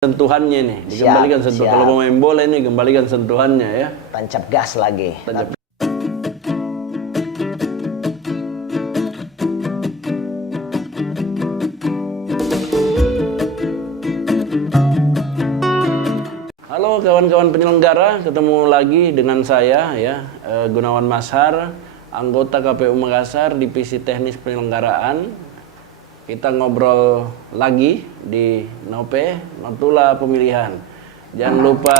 sentuhannya nih, dikembalikan sentuhan. Kalau mau main bola ini kembalikan sentuhannya ya. Tancap gas lagi. Halo kawan-kawan penyelenggara, ketemu lagi dengan saya ya, Gunawan Mashar, anggota KPU Makassar, Divisi Teknis Penyelenggaraan. Kita ngobrol lagi di Notula Pemilihan. Jangan lupa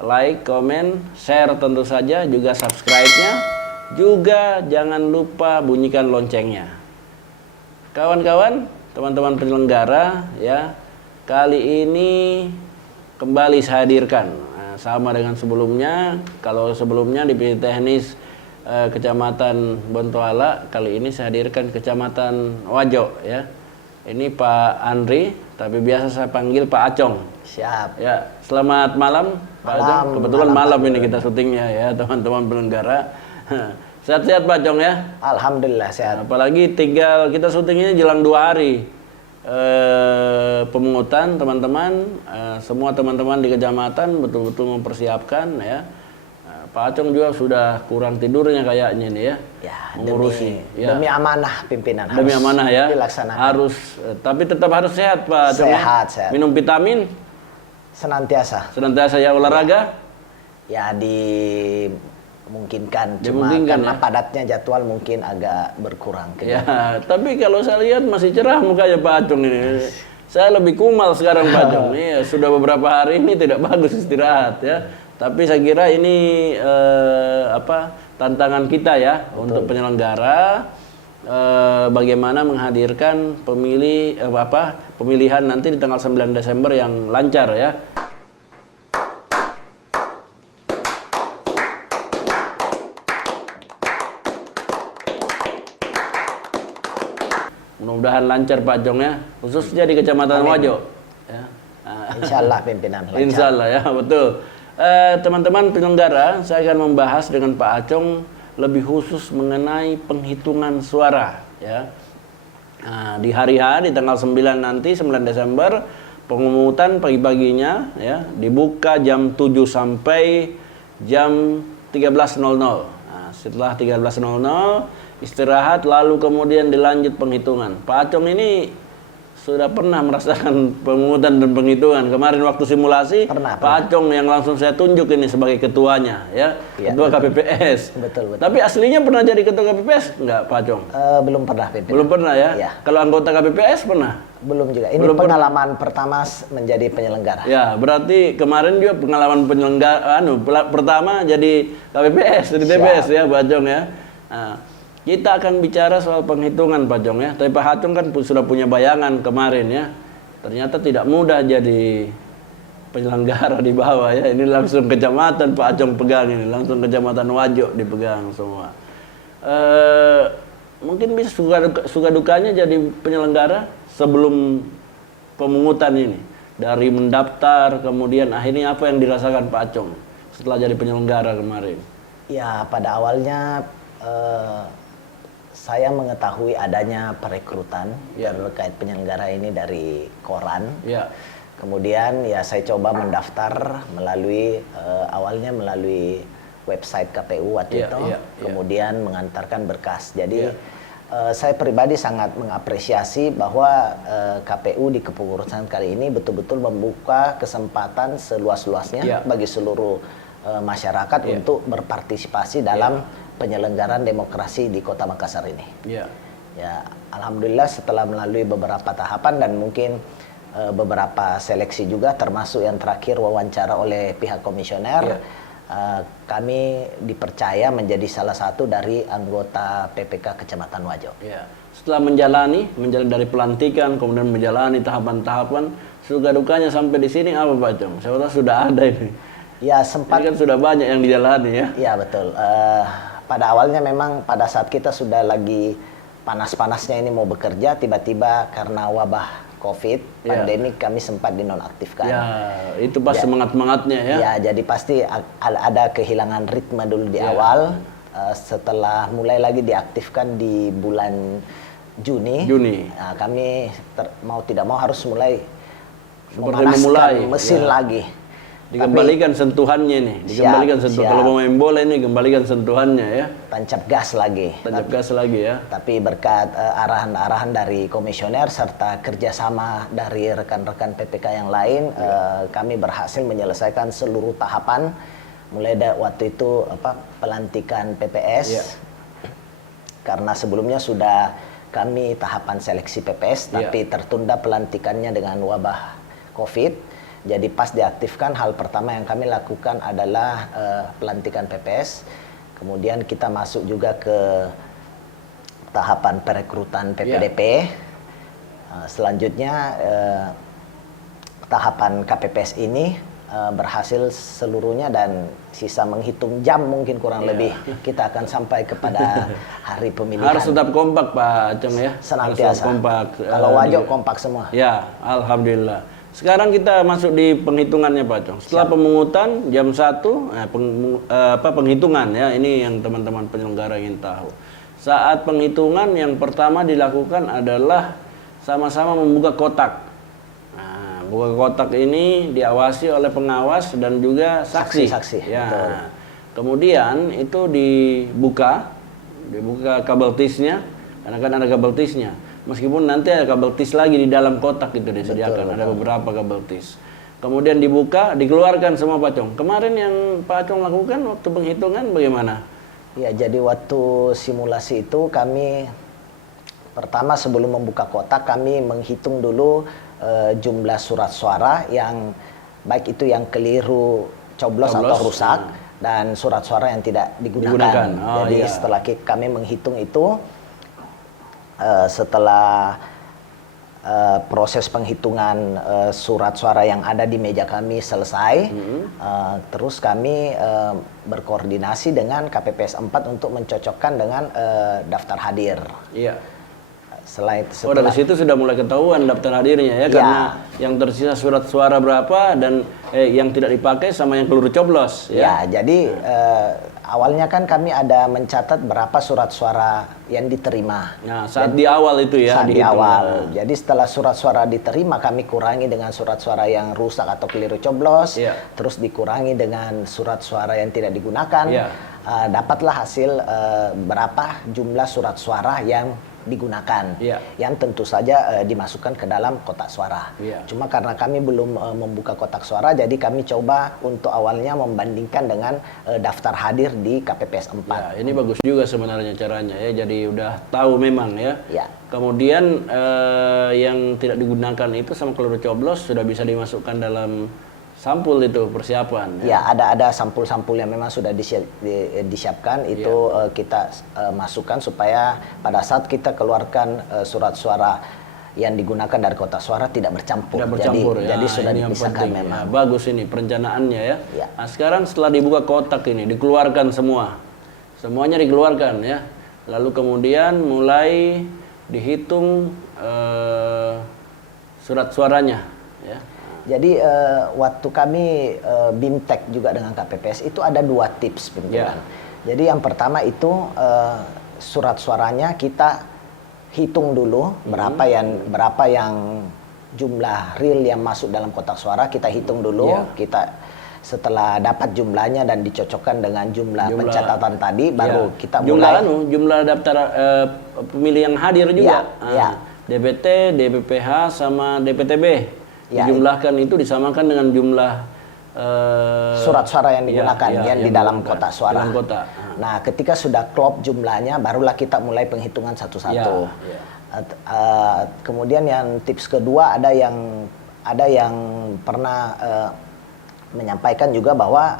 like, komen, share tentu saja, juga subscribe-nya. Juga jangan lupa bunyikan loncengnya. Kawan-kawan, teman-teman penyelenggara ya, kali ini kembali saya hadirkan. Nah, sama dengan sebelumnya, kalau sebelumnya Divisi Teknis Kecamatan Bontoala, kali ini saya hadirkan Kecamatan Wajo ya. Ini Pak Andri, tapi biasa saya panggil Pak Acong. Siap. Ya, selamat malam Pak Acong. Kebetulan malam ini kita syutingnya ya, teman-teman penyelenggara. Sehat-sehat Pak Acong ya? Alhamdulillah sehat. Apalagi tinggal kita syutingnya jelang 2 hari. Pemungutan teman-teman, semua teman-teman di kecamatan betul-betul mempersiapkan ya. Pak Acong juga sudah kurang tidurnya kayaknya nih ya. Ya, mengurusi demi amanah pimpinan. Demi amanah ya. Dilaksanakan. Harus, tapi tetap harus sehat Pak Acong. Sehat. Minum vitamin Senantiasa. Senantiasa ya, olahraga. Ya dimungkinkan. Cuma karena padatnya jadwal mungkin agak berkurang. Ya, tapi kalau saya lihat masih cerah mukanya Pak Acong ini. Saya lebih kumal sekarang Pak Acong. Iya, sudah beberapa hari ini tidak bagus istirahat ya. Tapi saya kira ini tantangan kita ya. Betul. Untuk penyelenggara bagaimana menghadirkan pemilihan nanti di tanggal 9 Desember yang lancar ya. Mudah-mudahan lancar Pak Acong ya, khususnya di Kecamatan Wajo ya. Insya Allah pimpinan lancar. Insya Allah ya, betul. Teman-teman penyelenggara, saya akan membahas dengan Pak Acong lebih khusus mengenai penghitungan suara ya. Di hari H, di tanggal 9 nanti, 9 Desember, pemungutan pagi-paginya ya, dibuka jam 7 sampai jam 13.00. Setelah 13.00 istirahat, lalu kemudian dilanjut penghitungan. Pak Acong ini sudah pernah merasakan pemungutan dan penghitungan. Kemarin waktu simulasi, pernah. Pak Acong yang langsung saya tunjuk ini sebagai ketuanya, ya, ketua KPPS. Betul. Tapi aslinya pernah jadi ketua KPPS enggak, Pak Acong? Belum pernah, pimpinan. Belum pernah ya? Kalau anggota KPPS pernah? Belum juga. Ini belum pengalaman pertama menjadi penyelenggara. Ya, berarti kemarin juga pengalaman penyelenggara, pertama jadi KPPS, di TPS ya, Pak Acong ya. Kita akan bicara soal penghitungan Pak Acong ya. Tapi Pak Acong kan sudah punya bayangan kemarin ya. Ternyata tidak mudah jadi penyelenggara di bawah ya. Ini langsung kecamatan Pak Acong pegang ini. Langsung kecamatan Wajo dipegang semua. Mungkin bisa suka dukanya jadi penyelenggara sebelum pemungutan ini. Dari mendaftar, kemudian akhirnya apa yang dirasakan Pak Acong setelah jadi penyelenggara kemarin? Ya, pada awalnya saya mengetahui adanya perekrutan terkait penyelenggara ini dari koran. Kemudian ya saya coba mendaftar melalui awalnya melalui website KPU waktu itu. Kemudian mengantarkan berkas. Jadi saya pribadi sangat mengapresiasi bahwa KPU di kepengurusan kali ini betul-betul membuka kesempatan seluas-luasnya bagi seluruh masyarakat untuk berpartisipasi dalam penyelenggaraan demokrasi di Kota Makassar ini. Ya, alhamdulillah setelah melalui beberapa tahapan dan mungkin beberapa seleksi juga, termasuk yang terakhir wawancara oleh pihak komisioner, kami dipercaya menjadi salah satu dari anggota PPK Kecamatan Wajo. Setelah menjalani dari pelantikan, kemudian menjalani tahapan-tahapan, suka dukanya sampai di sini apa Pak Acong? Saya tahu sudah ada ini. Ya, sempat. Ini kan sudah banyak yang dijalani ya. Iya, betul. Pada awalnya memang pada saat kita sudah lagi panas-panasnya ini mau bekerja, tiba-tiba karena wabah COVID, pandemi, kami sempat dinonaktifkan. Ya, itu pas semangat-semangatnya ya. Ya, jadi pasti ada kehilangan ritme dulu di awal. Setelah mulai lagi diaktifkan di bulan Juni. Nah, kami mau tidak mau harus mulai seperti memanaskan memulai mesin ya. lagi. Dikembalikan sentuhannya nih, dikembalikan sentuhan. Kalau mau main bola ini kembalikan sentuhannya ya. Tancap gas lagi. Tancap gas lagi ya. Tapi berkat arahan-arahan dari komisioner serta kerjasama dari rekan-rekan PPK yang lain, kami berhasil menyelesaikan seluruh tahapan, mulai dari waktu itu pelantikan PPS, karena sebelumnya sudah kami tahapan seleksi PPS, tapi tertunda pelantikannya dengan wabah COVID. Jadi pas diaktifkan, hal pertama yang kami lakukan adalah pelantikan PPS. Kemudian kita masuk juga ke tahapan perekrutan PPDP. Selanjutnya tahapan KPPS ini berhasil seluruhnya, dan sisa menghitung jam mungkin kurang lebih kita akan sampai kepada hari pemilihan. Harus tetap kompak Pak Acong ya. Senantiasa. Kompak. Kalau Wajo kompak semua. Ya, alhamdulillah. Sekarang kita masuk di penghitungannya Pak Acong. Setelah pemungutan jam 1, penghitungan ya, ini yang teman-teman penyelenggara ingin tahu. Saat penghitungan yang pertama dilakukan adalah sama-sama membuka kotak. Nah, buka kotak ini diawasi oleh pengawas dan juga saksi. Ya. Betul. Kemudian itu dibuka kabel tisnya, karena kan ada kabel tisnya. Meskipun nanti ada kabel tis lagi di dalam kotak itu disediakan, betul. Ada beberapa kabel tis. Kemudian dibuka, dikeluarkan semua Pak Acong. Kemarin yang Pak Acong lakukan waktu penghitungan bagaimana? Ya, jadi waktu simulasi itu kami pertama sebelum membuka kotak kami menghitung dulu jumlah surat suara yang baik itu yang keliru coblos atau rusak dan surat suara yang tidak digunakan. Oh, jadi setelah kami menghitung itu, setelah proses penghitungan surat suara yang ada di meja kami selesai, terus kami berkoordinasi dengan KPPS 4 untuk mencocokkan dengan daftar hadir. Iya. Setelah dari situ sudah mulai ketahuan daftar hadirnya ya, karena yang tersisa surat suara berapa dan yang tidak dipakai sama yang keliru coblos ya. Jadi awalnya kan kami ada mencatat berapa surat suara yang diterima. Nah, saat di awal itu ya. Saat di awal. Jadi setelah surat suara diterima, kami kurangi dengan surat suara yang rusak atau keliru coblos, terus dikurangi dengan surat suara yang tidak digunakan. Dapatlah hasil berapa jumlah surat suara yang digunakan, yang tentu saja dimasukkan ke dalam kotak suara. Cuma karena kami belum membuka kotak suara, jadi kami coba untuk awalnya membandingkan dengan daftar hadir di KPPS 4. Ini bagus juga sebenarnya caranya ya, jadi udah tahu memang ya. Kemudian yang tidak digunakan itu sama keliru coblos sudah bisa dimasukkan dalam sampul itu persiapan. Ya, ada sampul-sampul yang memang sudah disiapkan itu kita masukkan supaya pada saat kita keluarkan surat suara yang digunakan dari kotak suara tidak bercampur. Jadi sudah dipisahkan memang. Bagus ini perencanaannya ya. Nah, sekarang setelah dibuka kotak ini dikeluarkan semuanya dikeluarkan ya. Lalu kemudian mulai dihitung surat suaranya ya. Jadi waktu kami BIMTEK juga dengan KPPS itu ada 2 tips pimpinan. Jadi yang pertama itu surat suaranya kita hitung dulu berapa yang jumlah real yang masuk dalam kotak suara, kita hitung dulu. Kita setelah dapat jumlahnya dan dicocokkan dengan jumlah pencatatan tadi, baru kita mulai jumlah daftar pemilih yang hadir juga. DPT, DPPH sama DPTB. Dijumlahkan itu disamakan dengan jumlah surat suara yang digunakan yang di dalam kotak suara. Nah, ketika sudah klop jumlahnya, barulah kita mulai penghitungan satu-satu. Kemudian yang tips kedua, ada yang pernah menyampaikan juga bahwa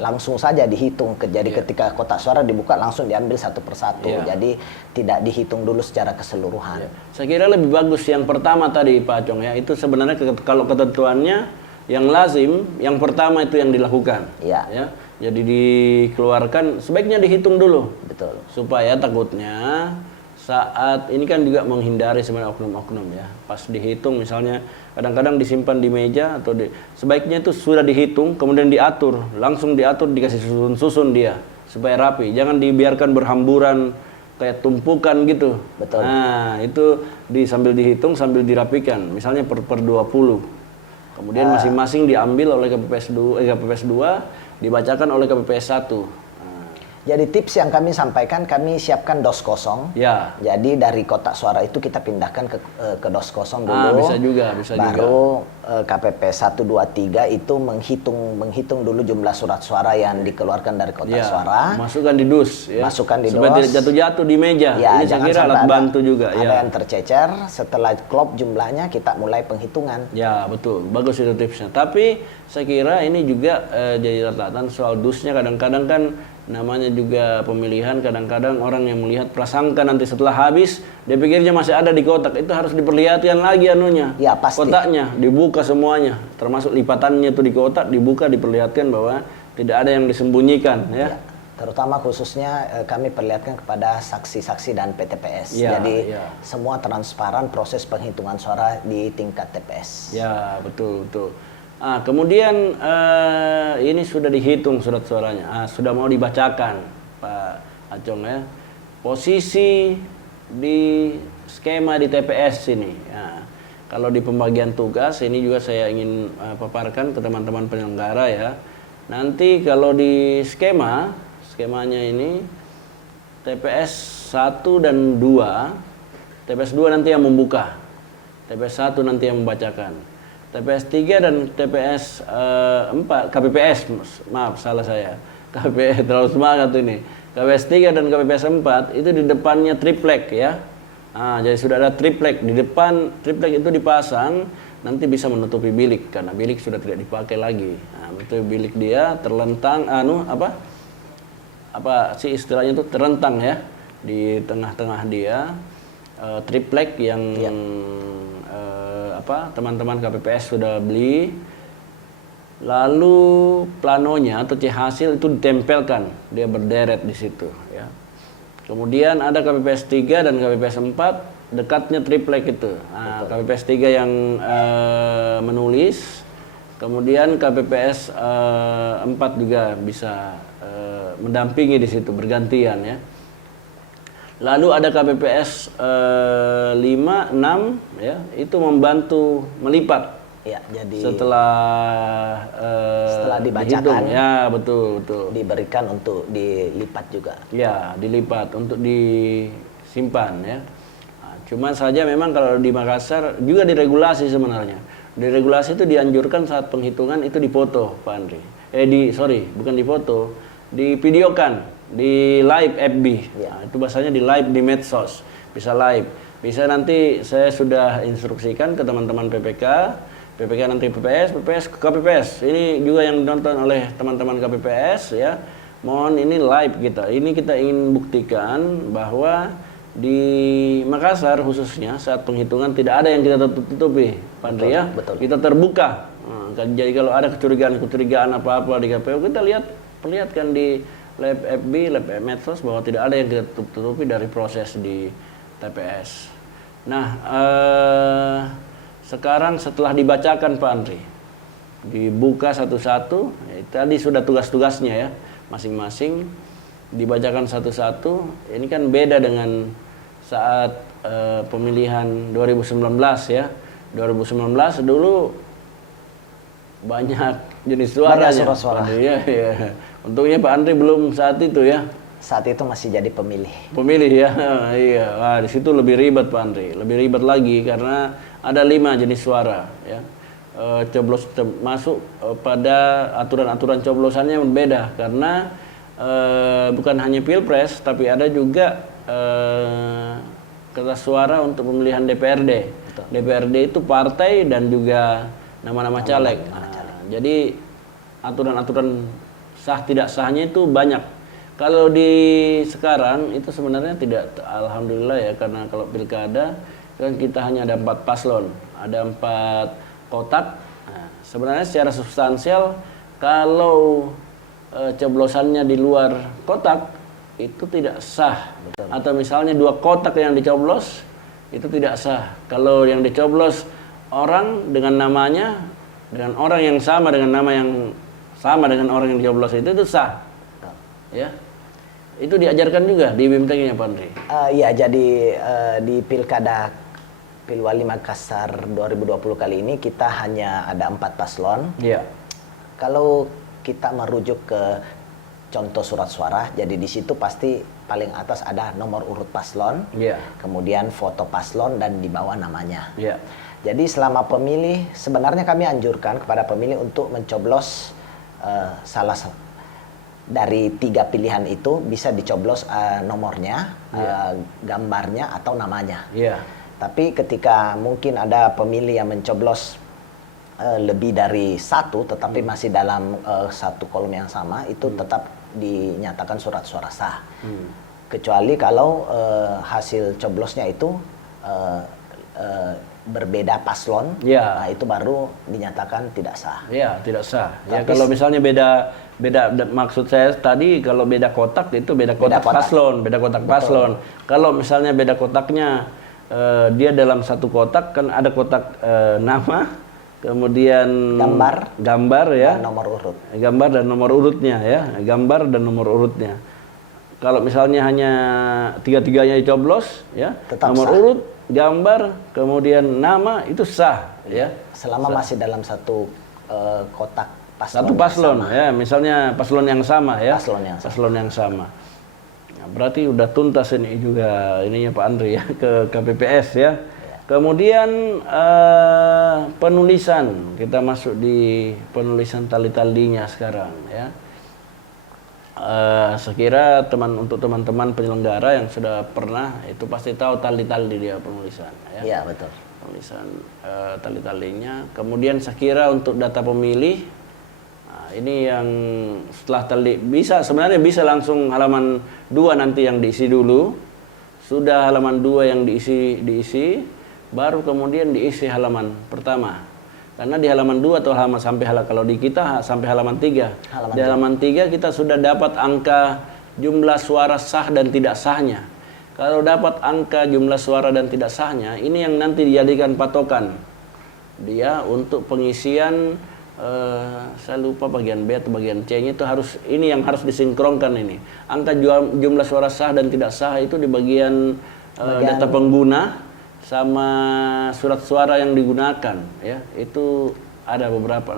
langsung saja dihitung. Jadi ketika kotak suara dibuka langsung diambil satu persatu. Jadi tidak dihitung dulu secara keseluruhan. Saya kira lebih bagus yang pertama tadi Pak Acong ya. Itu sebenarnya kalau ketentuannya yang lazim, yang pertama itu yang dilakukan. Ya. Jadi dikeluarkan, sebaiknya dihitung dulu. Betul. Supaya takutnya saat ini kan juga menghindari sebenarnya oknum-oknum ya. Pas dihitung misalnya kadang-kadang disimpan di meja atau sebaiknya itu sudah dihitung kemudian diatur, langsung diatur, dikasih susun-susun dia supaya rapi. Jangan dibiarkan berhamburan kayak tumpukan gitu. Betul. Nah, itu sambil dihitung sambil dirapikan. Misalnya per 20. Kemudian masing-masing diambil oleh KPPS 2, dibacakan oleh KPPS 1. Jadi tips yang kami sampaikan, kami siapkan dos kosong. Ya. Jadi dari kotak suara itu kita pindahkan ke dos kosong dulu. Bisa juga. Baru KPPS 1, 2, 3 itu menghitung dulu jumlah surat suara yang dikeluarkan dari kotak suara. Masukkan di dus. Ya. Masukkan di supaya dos. tidak jatuh-jatuh di meja. Ya, ini saya kira alat bantu juga. Ada yang tercecer. Setelah klop jumlahnya kita mulai penghitungan. Ya betul, bagus itu tipsnya. Tapi saya kira ini juga jadi catatan soal dusnya. Kadang-kadang kan namanya juga pemilihan, kadang-kadang orang yang melihat prasangka nanti setelah habis dia pikirnya masih ada di kotak, itu harus diperlihatkan lagi anunya. Ya pasti. Kotaknya dibuka semuanya, termasuk lipatannya itu di kotak dibuka, diperlihatkan bahwa tidak ada yang disembunyikan ya. Terutama khususnya kami perlihatkan kepada saksi-saksi dan PTPS. Jadi semua transparan proses penghitungan suara di tingkat TPS. Ya betul. Kemudian ini sudah dihitung surat suaranya, sudah mau dibacakan Pak Acong ya. Posisi di skema di TPS ini. Kalau di pembagian tugas ini juga saya ingin paparkan ke teman-teman penyelenggara ya. Nanti kalau di skemanya ini TPS 1 dan 2, TPS 2 nanti yang membuka, TPS 1 nanti yang membacakan. TPS 3 dan TPS 4, KPPS, maaf salah saya, KPPS terlalu semangat ini. KPPS 3 dan KPPS 4 itu di depannya triplek ya. Jadi sudah ada triplek, di depan triplek itu dipasang, nanti bisa menutupi bilik, karena bilik sudah tidak dipakai lagi. Itu bilik dia terlentang, apa sih istilahnya itu, terentang ya, di tengah-tengah dia, triplek yang teman-teman KPPS sudah beli, lalu planonya atau C hasil itu ditempelkan, dia berderet di situ ya. Kemudian ada KPPS 3 dan KPPS 4 dekatnya triplek itu. KPPS 3 yang menulis, kemudian KPPS 4 juga bisa mendampingi di situ bergantian ya. Lalu ada KPPS 5, 6 ya, itu membantu melipat. Ya, jadi setelah dibacakan dihitung, ya betul. Diberikan untuk dilipat juga. Ya, dilipat untuk disimpan ya. Cuma saja memang kalau di Makassar juga diregulasi sebenarnya. Di regulasi itu dianjurkan saat penghitungan itu dipoto, Pak Andri. Bukan dipoto, divideokan. Di live FB, itu bahasanya di live di medsos, bisa live, bisa nanti saya sudah instruksikan ke teman-teman PPK nanti PPS ke KPPS, ini juga yang ditonton oleh teman-teman KPPS ya, mohon ini live ini kita ingin buktikan bahwa di Makassar khususnya saat penghitungan tidak ada yang kita tutupi, Pandri ya, kita terbuka. Jadi kalau ada kecurigaan apa-apa di KPU, kita perlihatkan di lab FB, lab medsos bahwa tidak ada yang kita tutupi dari proses di TPS. Nah, sekarang setelah dibacakan Pak Andri, dibuka satu-satu, tadi sudah tugas-tugasnya ya, masing-masing dibacakan satu-satu. Ini kan beda dengan saat pemilihan 2019 ya. 2019 dulu banyak jenis suaranya. Banyak suara. Ya. Untungnya Pak Andri belum saat itu ya. Saat itu masih jadi pemilih. Pemilih ya, iya. Di situ lebih ribet Pak Andri, lebih ribet lagi karena ada 5 jenis suara ya. Masuk pada aturan-aturan coblosannya yang berbeda karena bukan hanya pilpres tapi ada juga kertas suara untuk pemilihan DPRD. Betul. DPRD itu partai dan juga nama-nama caleg. Jadi aturan-aturan sah tidak sahnya itu banyak. Kalau di sekarang itu sebenarnya tidak, alhamdulillah ya, karena kalau pilkada kan kita hanya ada 4 paslon, ada 4 kotak. Nah, sebenarnya secara substansial kalau coblosannya di luar kotak itu tidak sah. Betul. Atau misalnya 2 kotak yang dicoblos itu tidak sah. Kalau yang dicoblos orang dengan namanya dengan orang yang sama dengan nama yang sama dengan orang yang dicoblos itu sah. Ya. Itu diajarkan juga di BIMTEK-nya Pak Andri. Ya, jadi di pilkada Pilwali Makassar 2020 kali ini kita hanya ada 4 paslon. Iya. Kalau kita merujuk ke contoh surat suara, jadi di situ pasti paling atas ada nomor urut paslon, kemudian foto paslon dan di bawah namanya. Jadi selama pemilih, sebenarnya kami anjurkan kepada pemilih untuk mencoblos salah dari 3 pilihan itu, bisa dicoblos nomornya, gambarnya atau namanya. Tapi ketika mungkin ada pemilih yang mencoblos lebih dari 1, tetapi masih dalam 1 kolom yang sama, itu tetap dinyatakan surat suara sah. Kecuali kalau hasil coblosnya itu berbeda paslon, nah itu baru dinyatakan tidak sah. Iya, tidak sah. Ya, kalau misalnya beda maksud saya tadi, kalau beda kotak itu beda kotak paslon, beda kotak paslon. Kalau misalnya beda kotaknya, dia dalam satu kotak kan ada kotak nama, kemudian gambar ya, dan nomor urut. Gambar dan nomor urutnya ya, gambar dan nomor urutnya. Kalau misalnya hanya 3-tiganya dicoblos ya, tetap nomor sah. Urut, gambar, kemudian nama, itu sah ya. Selama masih dalam satu kotak paslon. Satu paslon ya, misalnya paslon yang sama ya. Paslon yang sama. Nah, berarti udah tuntas ini juga ininya Pak Andri ya ke KPPS ya. Kemudian penulisan, kita masuk di penulisan tali-talinya sekarang ya. Sekira untuk teman-teman penyelenggara yang sudah pernah, itu pasti tahu tali-tali dia penulisan ya. Iya, betul. Penulisan tali-talinya. Kemudian sekira untuk data pemilih, nah, ini yang setelah tali sebenarnya bisa langsung halaman 2 nanti yang diisi dulu. Sudah halaman 2 yang diisi, baru kemudian diisi halaman pertama. Karena di halaman 2 atau halaman kalau di kita sampai halaman 3. Di halaman 3 kita sudah dapat angka jumlah suara sah dan tidak sahnya. Kalau dapat angka jumlah suara dan tidak sahnya, ini yang nanti dijadikan patokan dia untuk pengisian, saya lupa bagian B atau bagian C-nya, itu ini yang harus disinkronkan ini. Angka jumlah suara sah dan tidak sah itu di bagian data pengguna sama surat suara yang digunakan ya, itu ada beberapa.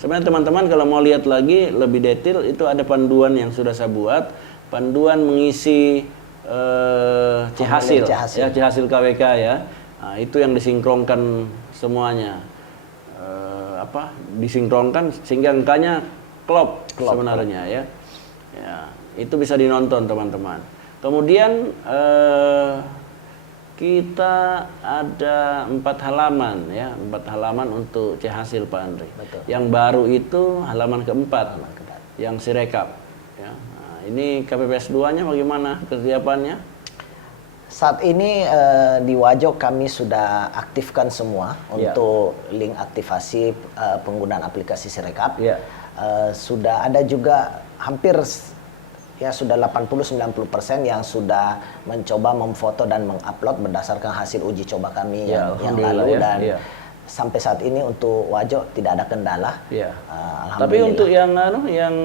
Sebenarnya teman-teman kalau mau lihat lagi lebih detail, itu ada panduan yang sudah saya buat, panduan mengisi C-hasil ya, C-hasil KWK ya. Nah, itu yang disinkronkan semuanya, disinkronkan sehingga angkanya klop sebenarnya ya. Itu bisa dinonton teman-teman. Kemudian kita ada 4 halaman ya, 4 halaman untuk C-hasil Pak Andri. Betul. Yang baru itu halaman keempat, yang Sirekap. Ya. Nah, ini KPPS 2-nya bagaimana kesiapannya? Saat ini di Wajok kami sudah aktifkan semua untuk link aktivasi penggunaan aplikasi Sirekap. Sudah ada juga hampir sudah 80-90% yang sudah mencoba memfoto dan mengupload berdasarkan hasil uji coba kami yang lalu dan sampai saat ini untuk Wajok tidak ada kendala. Tapi untuk yang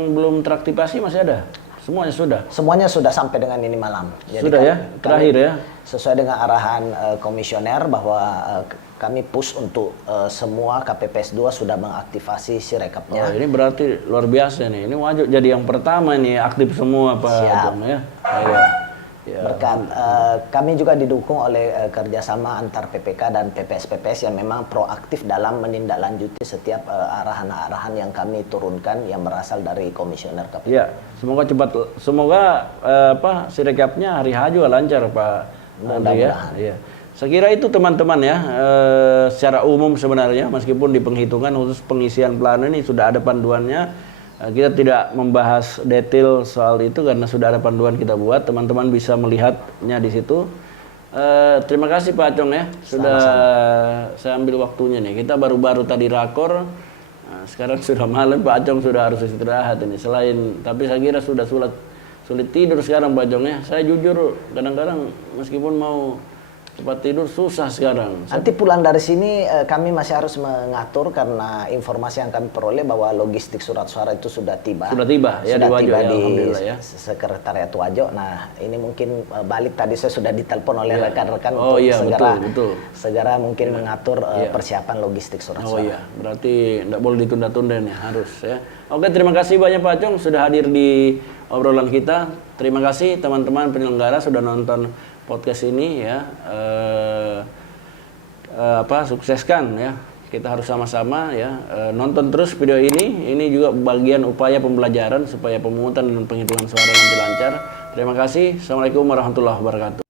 belum teraktivasi masih ada? Semuanya sudah? Semuanya sudah sampai dengan ini malam. Jadi sudah ya? Terakhir ya? Sesuai dengan arahan komisioner bahwa kami push untuk semua KPPS 2 sudah mengaktifasi Sirekapnya. Oh, ini berarti luar biasa nih. Ini Wajok jadi yang pertama nih aktif semua Pak Adong ya. Berkat kami juga didukung oleh kerjasama antar PPK dan PPS-PPS yang memang proaktif dalam menindaklanjuti setiap arahan-arahan yang kami turunkan yang berasal dari komisioner KPP. Ya, semoga Sirekapnya hari H juga lancar Pak Andri ya. Iya. Saya kira itu teman-teman ya, secara umum sebenarnya meskipun di penghitungan khusus pengisian plano ini sudah ada panduannya, kita tidak membahas detail soal itu karena sudah ada panduan kita buat, teman-teman bisa melihatnya di situ. Terima kasih Pak Acong ya, sudah saya ambil waktunya nih, kita baru-baru tadi rakor, sekarang sudah malam, Pak Acong sudah harus istirahat ini, tapi saya kira sudah sulit tidur sekarang Pak Acong ya. Saya jujur kadang-kadang meskipun mau Tempat tidur susah sekarang. Nanti pulang dari sini kami masih harus mengatur karena informasi yang kami peroleh bahwa logistik surat suara itu sudah tiba. Sudah tiba ya sudah di Wajo tiba ya, di alhamdulillah ya. Sekretariat Wajo. Nah, ini mungkin balik tadi saya sudah ditelepon oleh rekan-rekan Oh untuk iya, segera betul. segera mungkin mengatur persiapan logistik surat Oh suara. iya, berarti tidak boleh ditunda-tunda nih, harus ya. Oke, terima kasih banyak Pak Acung sudah hadir di obrolan kita. Terima kasih teman-teman penyelenggara sudah nonton podcast ini ya. Sukseskan ya. Kita harus sama-sama ya nonton terus video ini. Ini juga bagian upaya pembelajaran supaya pemungutan dan penghitungan suara nanti lancar. Terima kasih. Assalamualaikum warahmatullahi wabarakatuh.